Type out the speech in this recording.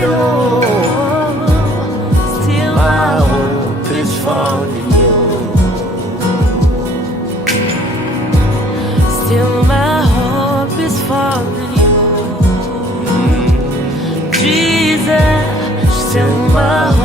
little. Still my hope is found in you. Still my hope is found in you. Jesus, still my